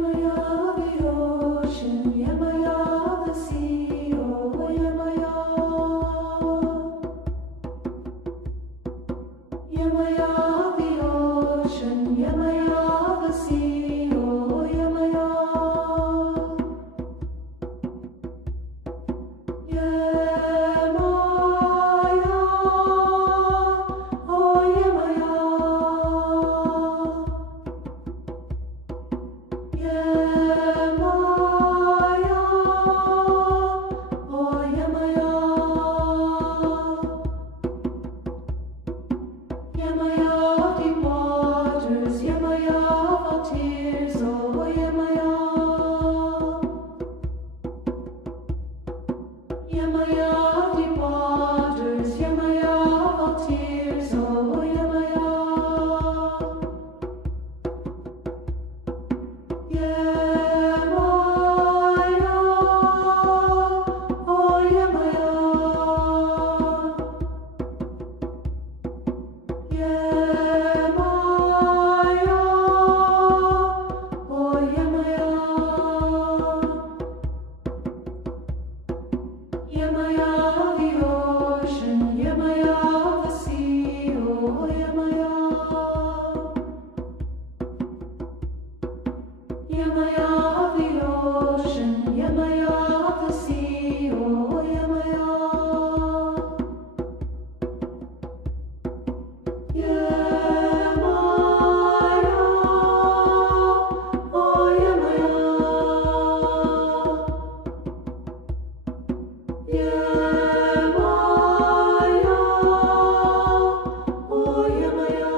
Yamaya the ocean, Yamaya the sea, oh Yamaya. Yamaya the ocean, Yamaya the sea, oh Yamaya. Yamaya, oh Yamaya. Yamaya, oh Yamaya. Yamaya of deep waters, Yamaya of all tears, oh Yamaya. Yamaya of deep waters, Yamaya of all tears, oh Yamaya. Yamaya, oh Yamaya. Yamaya, oh Yamaya. Yamaya the ocean, Yamaya the sea, oh Yamaya. Yamaya the ocean, Yamaya the sea, oh Yamaya. Yamaya, oh Yamaya. Yamaya, oh Yamaya.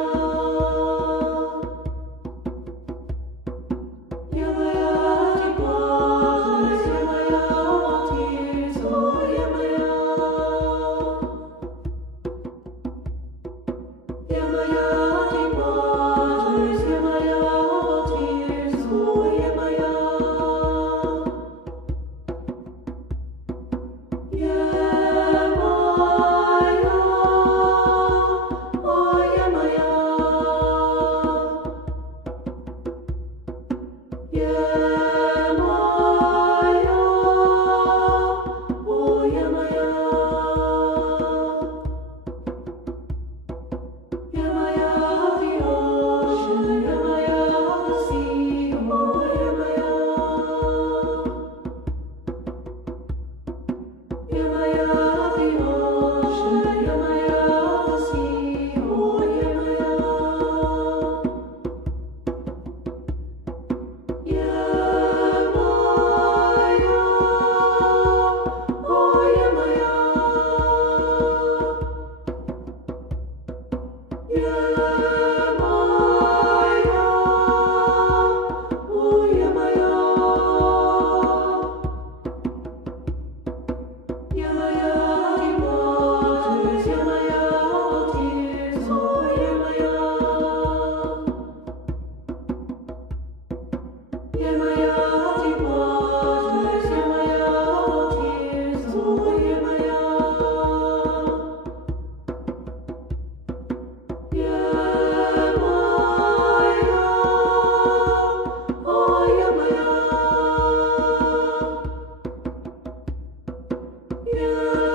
Yamaya deep waters, Yamaya all tears, oh Yamaya. Yamaya deep waters, Yamaya all tears, oh Yamaya. Yamaya, oh Yamaya. Yamaya, oh Yamaya. Yamaya the ocean, Yamaya the sea, oh Yamaya. Yamaya the ocean, Yamaya the sea, oh Yamaya. Yamaya, oh Yamaya. Yamaya, oh Yamaya. Yamaya deep waters, Yamaya all tears, oh Yamaya. Yamaya deep waters, Yamaya all tears, oh Yamaya. Yamaya, oh Yamaya. Yamaya.